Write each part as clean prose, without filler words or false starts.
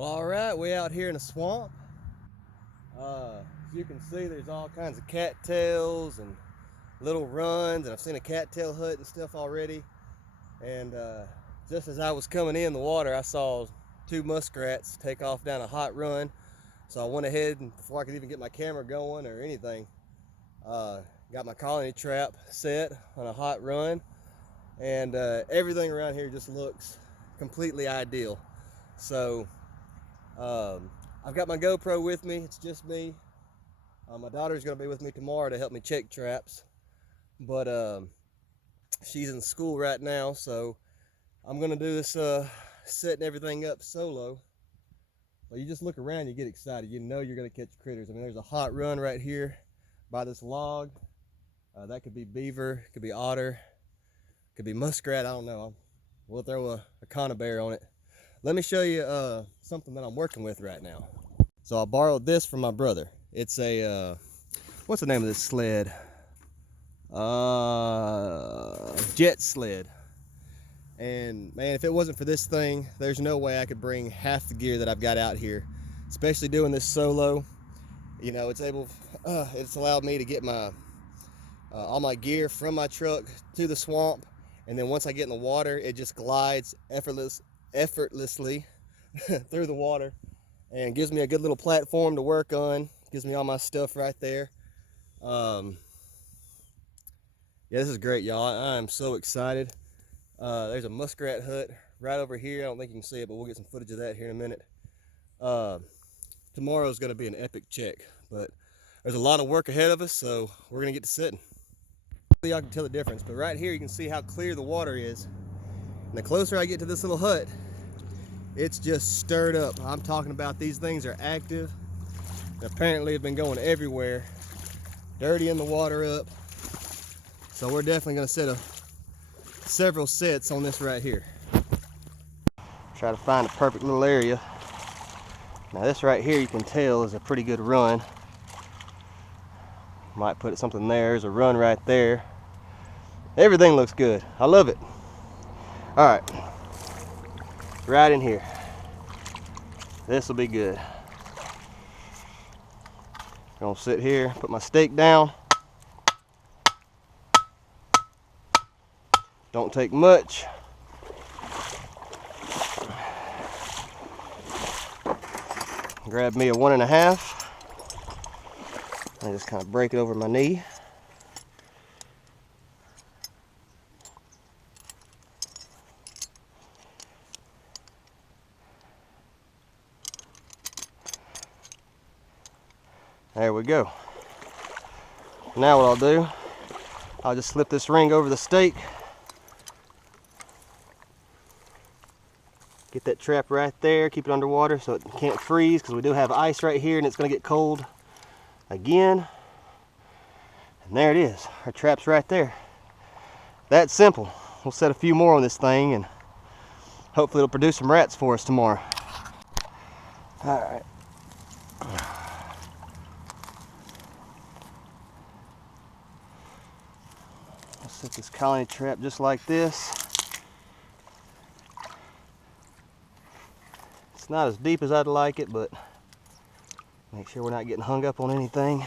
Well, all right, we out here in a swamp. As you can see, there's all kinds of cattails and little runs, and I've seen a cattail hut and stuff already. And just as I was coming in the water, I saw two muskrats take off down a hot run. So I went ahead, and before I could even get my camera going or anything, got my colony trap set on a hot run, and everything around here just looks completely ideal. So I've got my GoPro with me. It's just me. My daughter's going to be with me tomorrow to help me check traps, but she's in school right now, so I'm going to do this setting everything up solo. Well, you just look around, you get excited. You know you're going to catch critters. I mean, there's a hot run right here by this log. That could be beaver, could be otter, could be muskrat. I don't know. We'll throw a conibear on it. Let me show you something that I'm working with right now. So I borrowed this from my brother. It's a, what's the name of this sled? Jet sled. And man, if it wasn't for this thing, there's no way I could bring half the gear that I've got out here, especially doing this solo. You know, it's allowed me to get my all my gear from my truck to the swamp, and then once I get in the water, it just glides effortlessly through the water and gives me a good little platform to work on. Gives me all my stuff right there. Yeah, this is great, y'all. I am so excited. There's a muskrat hut right over here. I don't think you can see it, but we'll get some footage of that here in a minute. Tomorrow's going to be an epic check, but there's a lot of work ahead of us, so we're going to get to sitting. Hopefully y'all can tell the difference, but right here you can see how clear the water is. And the closer I get to this little hut, it's just stirred up. I'm talking about these things are active. And apparently have been going everywhere, dirtying the water up. So we're definitely going to set several sets on this right here. Try to find a perfect little area. Now this right here you can tell is a pretty good run. Might put something there. There's a run right there. Everything looks good. I love it. All right, right in here. This will be good. Gonna sit here, put my stake down. Don't take much. Grab me a 1.5. I just kind of break it over my knee. There we go. Now what I'll do, I'll just slip this ring over the stake. Get that trap right there, keep it underwater so it can't freeze, because we do have ice right here and it's going to get cold again. And there it is, our trap's right there. That's simple. We'll set a few more on this thing and hopefully it'll produce some rats for us tomorrow. All right. I'll set this colony trap just like this. It's not as deep as I'd like it, but make sure we're not getting hung up on anything.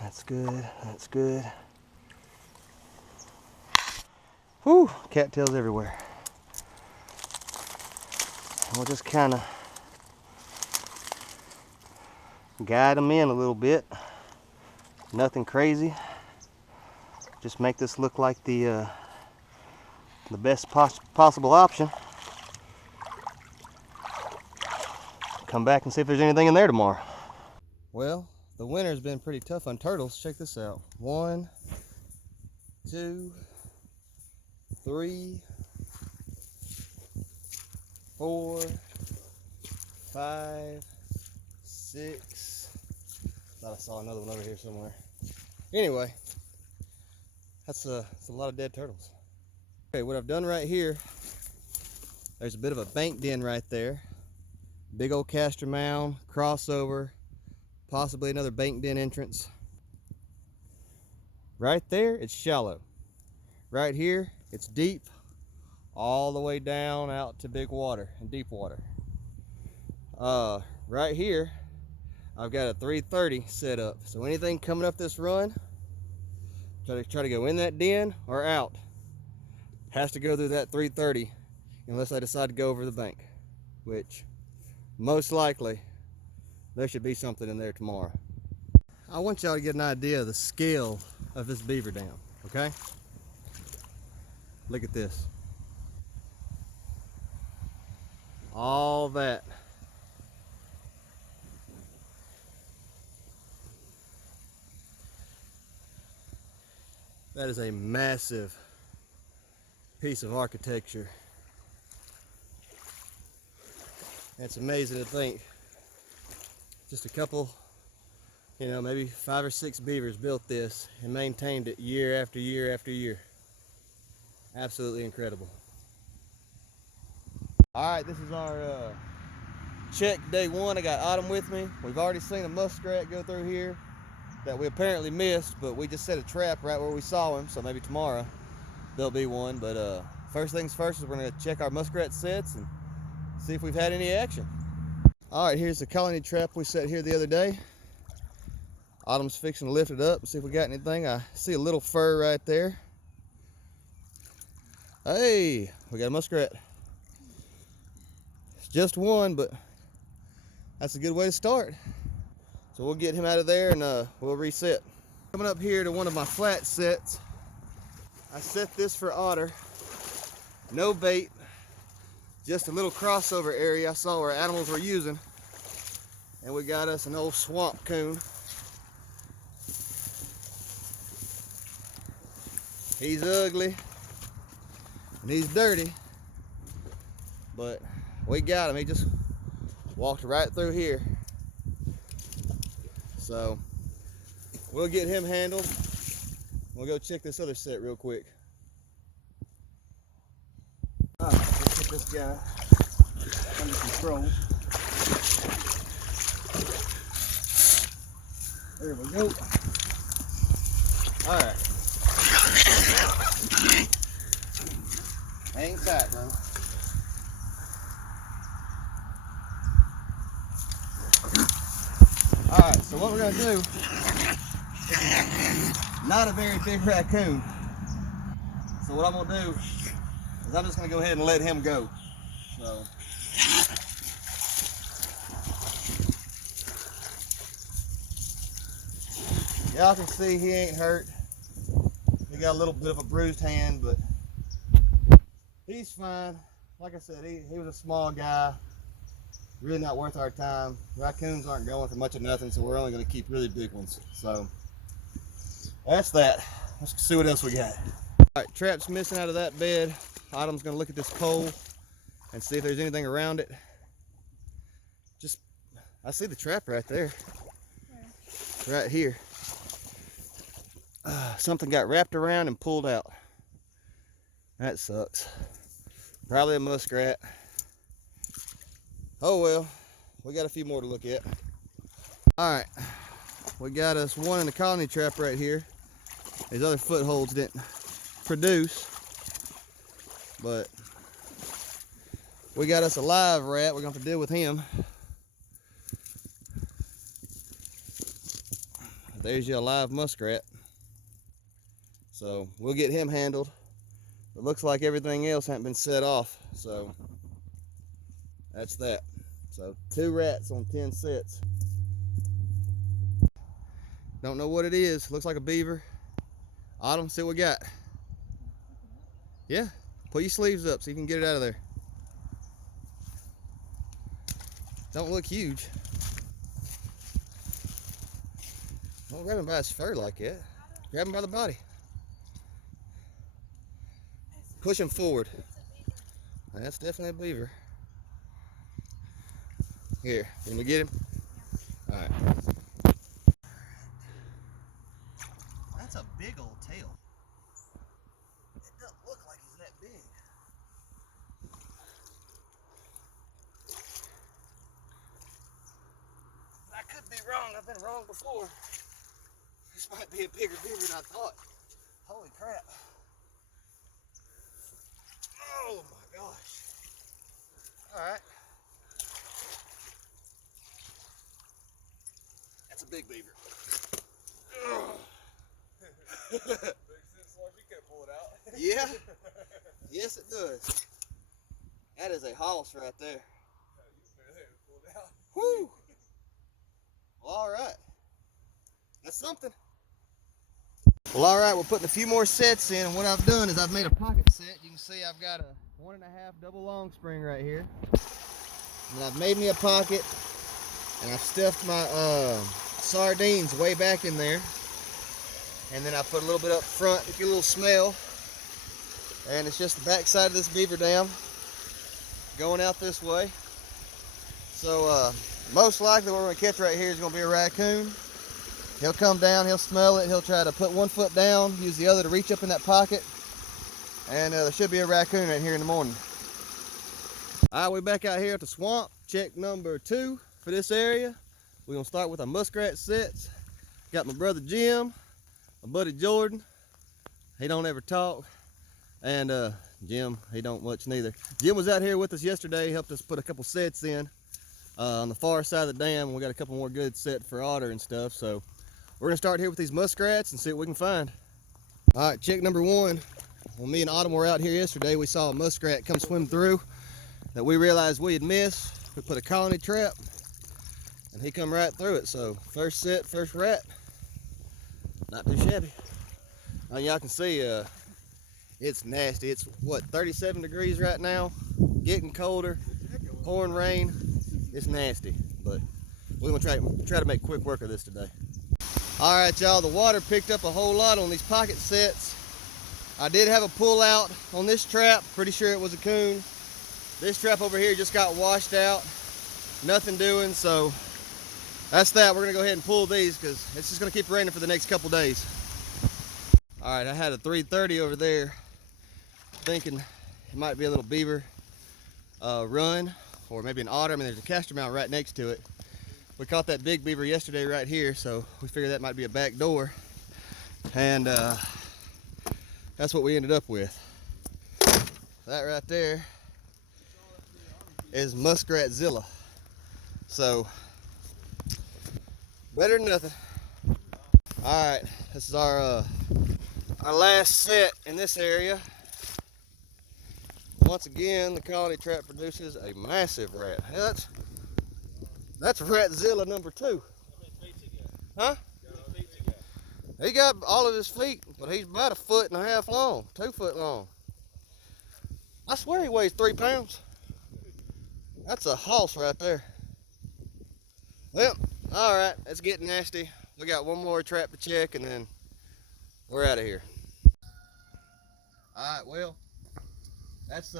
That's good, that's good. Whew, cattails everywhere. We'll just kind of guide them in a little bit. Nothing crazy. Just make this look like the best possible option. Come back and see if there's anything in there tomorrow. Well, the winter's been pretty tough on turtles. Check this out. 1, 2, 3, 4, 5, 6. Thought I saw another one over here somewhere. Anyway, that's a lot of dead turtles. Okay, what I've done right here, there's a bit of a bank den right there. Big old castor mound, crossover, possibly another bank den entrance. Right there, it's shallow. Right here, it's deep. all the way down out to big water and deep water. Right here, I've got a 330 set up. So anything coming up this run, try to go in that den or out, has to go through that 330 unless I decide to go over the bank, which most likely there should be something in there tomorrow. I want y'all to get an idea of the scale of this beaver dam, okay? Look at this. All that. That is a massive piece of architecture. It's amazing to think just a couple, maybe 5 or 6 beavers built this and maintained it year after year after year. Absolutely incredible. All right, this is our check day 1. I got Autumn with me. We've already seen a muskrat go through here that we apparently missed, but we just set a trap right where we saw him, so maybe tomorrow there'll be one. But first things first is we're gonna check our muskrat sets and see if we've had any action. All right, here's the colony trap we set here the other day. Autumn's fixing to lift it up and see if we got anything. I see a little fur right there. Hey, we got a muskrat. It's just one, but that's a good way to start. So we'll get him out of there and we'll reset. Coming up here to one of my flat sets. I set this for otter. No bait, just a little crossover area I saw where animals were using. And we got us an old swamp coon. He's ugly and he's dirty, but we got him. He just walked right through here. So we'll get him handled. We'll go check this other set real quick. All right, let's get this guy under control. There we go. All right. Hang tight, bro. All right, so what we're gonna do, not a very big raccoon. So what I'm gonna do is I'm just gonna go ahead and let him go. So. Y'all can see he ain't hurt. He got a little bit of a bruised hand, but he's fine. Like I said, he was a small guy. Really not worth our time. Raccoons aren't going for much of nothing, so we're only going to keep really big ones. So that's that. Let's see what else we got. All right, trap's missing out of that bed. Autumn's going to look at this pole and see if there's anything around it. I see the trap right there. Where? Right here. Something got wrapped around and pulled out. That sucks. Probably a muskrat. Oh well, we got a few more to look at. All right, we got us one in the colony trap right here. These other footholds didn't produce, but we got us a live rat. We're gonna have to deal with him. There's your live muskrat. So we'll get him handled. It looks like everything else hasn't been set off, so that's that. So 2 rats on 10 sets. Don't know what it is. Looks like a beaver. Autumn, see what we got. Yeah, pull your sleeves up so you can get it out of there. Don't look huge. Don't grab him by his fur like that. Grab him by the body. Push him forward. That's definitely a beaver. Here, can we get him? All right. That's a big old tail. It doesn't look like he's that big. I could be wrong. I've been wrong before. This might be a bigger beaver than I thought. Holy crap. Oh my gosh. All right. That's a big beaver. Makes sense why you can't pull it out. Yeah. Yes, it does. That is a hoss right there. Yeah, you barely able to pull it out. Whoo. Well, all right. That's something. Well, all right, we're putting a few more sets in, and what I've done is I've made a pocket set. You can see I've got a 1.5 double long spring right here. And I've made me a pocket, and I've stuffed my sardines way back in there. And then I put a little bit up front to get a little smell. And it's just the back side of this beaver dam going out this way. So most likely what we're going to catch right here is going to be a raccoon. He'll come down, he'll smell it, he'll try to put one foot down, use the other to reach up in that pocket, and there should be a raccoon right here in the morning. All right, we're back out here at the swamp. Check number 2 for this area. We're gonna start with our muskrat sets. Got my brother Jim, my buddy Jordan. He don't ever talk, and Jim, he don't much neither. Jim was out here with us yesterday, helped us put a couple sets in on the far side of the dam. We got a couple more good set for otter and stuff, so we're gonna start here with these muskrats and see what we can find. All right, check number 1. When me and Autumn were out here yesterday, we saw a muskrat come swim through that we realized we had missed. We put a colony trap and he come right through it. So first set, first rat, not too shabby. Now y'all can see it's nasty. It's what, 37 degrees right now, getting colder, pouring rain. It's nasty, but we're gonna try to make quick work of this today. All right, y'all, the water picked up a whole lot on these pocket sets. I did have a pull out on this trap. Pretty sure it was a coon. This trap over here just got washed out. Nothing doing, so that's that. We're gonna go ahead and pull these because it's just gonna keep raining for the next couple days. All right, I had a 330 over there thinking it might be a little beaver run or maybe an otter. I mean, there's a castor mount right next to it. We caught that big beaver yesterday right here, so we figured that might be a back door. And that's what we ended up with. That right there is Muskratzilla. So, better than nothing. All right, this is our last set in this area. Once again, the colony trap produces a massive rat. That's Ratzilla number 2. Huh? He got all of his feet, but he's about 1.5 feet long, 2 foot long. I swear he weighs 3 pounds. That's a hoss right there. Well, all right, it's getting nasty. We got one more trap to check, and then we're out of here. All right, well, that's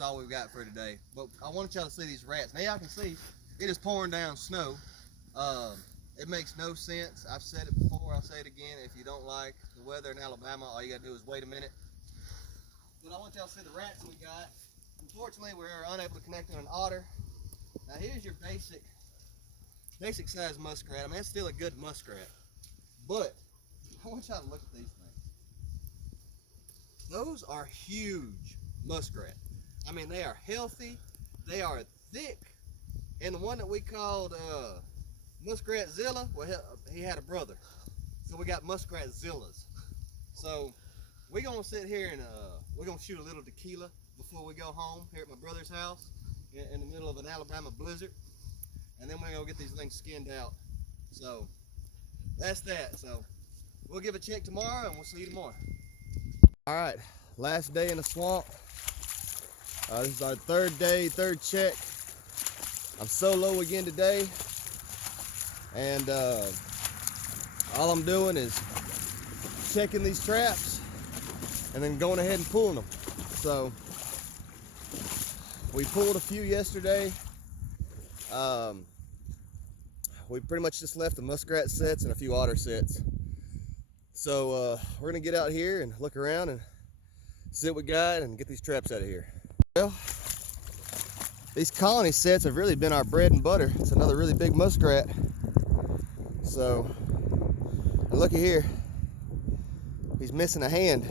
all we've got for today. But I wanted y'all to see these rats. Now y'all can see it is pouring down snow. It makes no sense. I've said it before, I'll say it again. If you don't like the weather in Alabama, all you gotta do is wait a minute. But I want y'all to see the rats we got. Unfortunately, we were unable to connect on an otter. Now here's your basic size muskrat. I mean, it's still a good muskrat. But I want y'all to look at these things. Those are huge muskrat. I mean, they are healthy, they are thick, and the one that we called Muskratzilla, well, he had a brother, so we got Muskratzillas. So we're gonna sit here and we're gonna shoot a little tequila before we go home here at my brother's house in the middle of an Alabama blizzard, and then we're gonna get these things skinned out. So that's that. So we'll give a check tomorrow, and we'll see you tomorrow. All right, last day in the swamp. This is our 3rd day, 3rd check. I'm solo again today, and all I'm doing is checking these traps and then going ahead and pulling them. So we pulled a few yesterday. We pretty much just left the muskrat sets and a few otter sets. So we're gonna get out here and look around and see what we got and get these traps out of here. Well, these colony sets have really been our bread and butter. It's another really big muskrat. So, and looky here, he's missing a hand.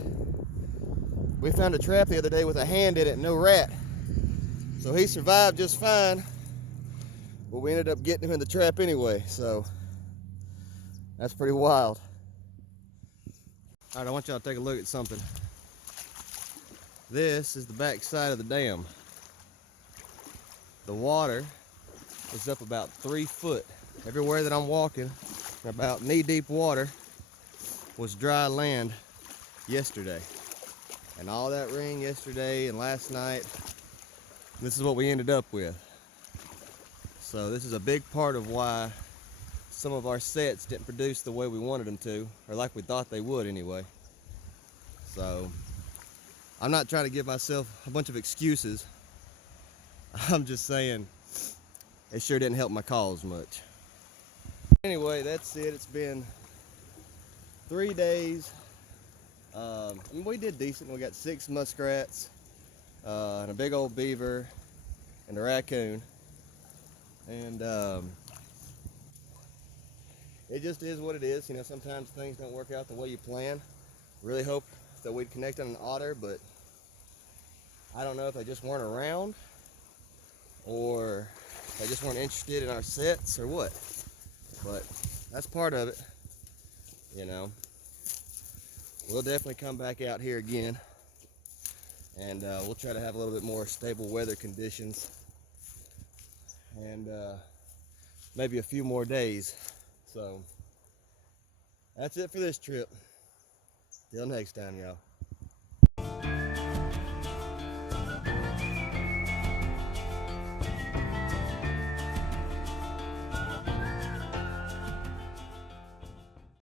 We found a trap the other day with a hand in it, no rat. So he survived just fine, but we ended up getting him in the trap anyway, so that's pretty wild. All right, I want y'all to take a look at something. This is the back side of the dam. The water is up about 3 foot. Everywhere that I'm walking, about knee-deep water, was dry land yesterday. And all that rain yesterday and last night, this is what we ended up with. So this is a big part of why some of our sets didn't produce the way we wanted them to, or like we thought they would anyway. So I'm not trying to give myself a bunch of excuses. I'm just saying it sure didn't help my cause much. Anyway, that's it. It's been 3 days. We did decent. We got 6 muskrats, and a big old beaver, and a raccoon. And it just is what it is. You know, sometimes things don't work out the way you plan. Really hope that we'd connect on an otter, but I don't know if they just weren't around or they just weren't interested in our sets or what. But that's part of it, you know. We'll definitely come back out here again, and we'll try to have a little bit more stable weather conditions, and maybe a few more days. So that's it for this trip. Till next time, y'all.